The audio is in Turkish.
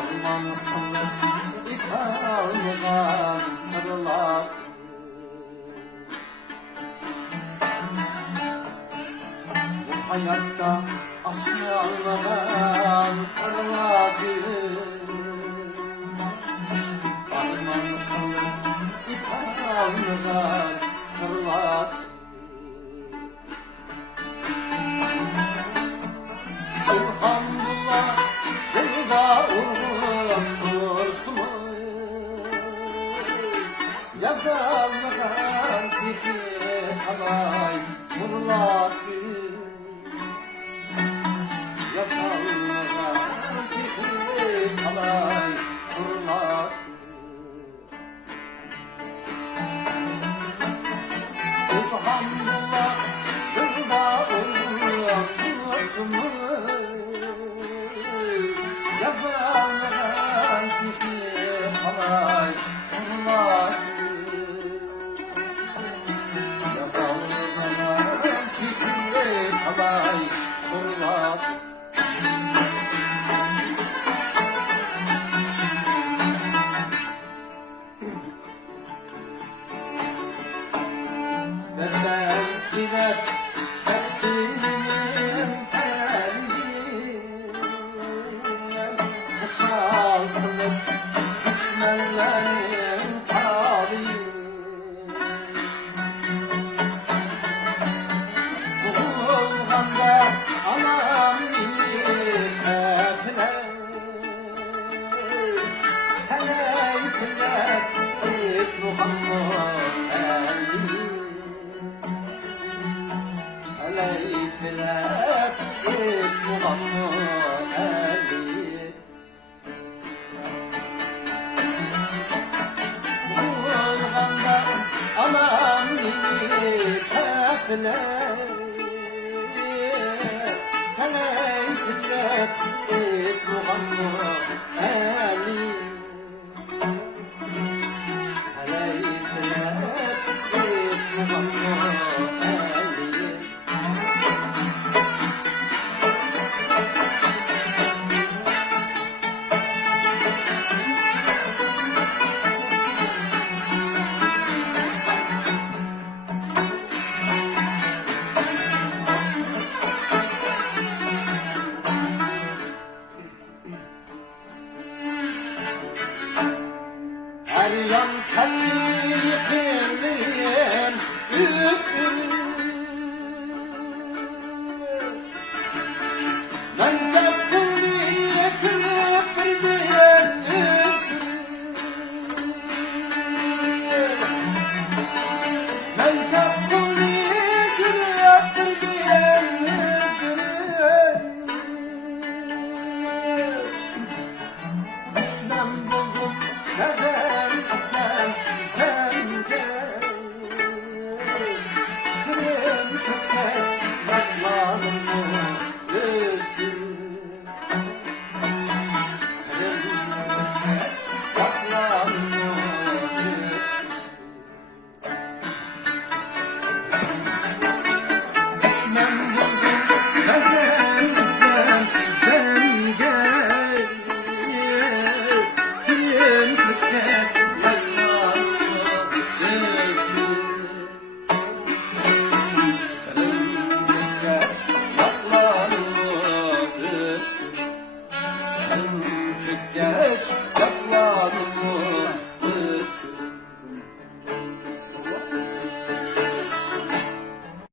Arman kılıp İtalgan sarılar. Bu hayatta aşklardan karladır. Arman kılıp İtalgan sarılar. Elhamdülillah Yolda uğurlusunuz. Yazanlar fikri kalay murlatı. Yazanlar fikri kalay murlatı. Elhamdülillah Yolda uğurlusunuz. Yazanlar fikri kalay murlatı. Yazanlar fikri kalay murlatı. Benden gider kalbimin terliğim. Çalkınıp düşmenlerin talihim. Bulganda anam nimetler. Heleytler ey Muhammed Erli'm. Heleytler ey Muhammed Erli'm. Bulganda anam nimetler. Heleytler ey Muhammed Erli'm. Heleytler ey Muhammed Erli'm. Her yan kalbim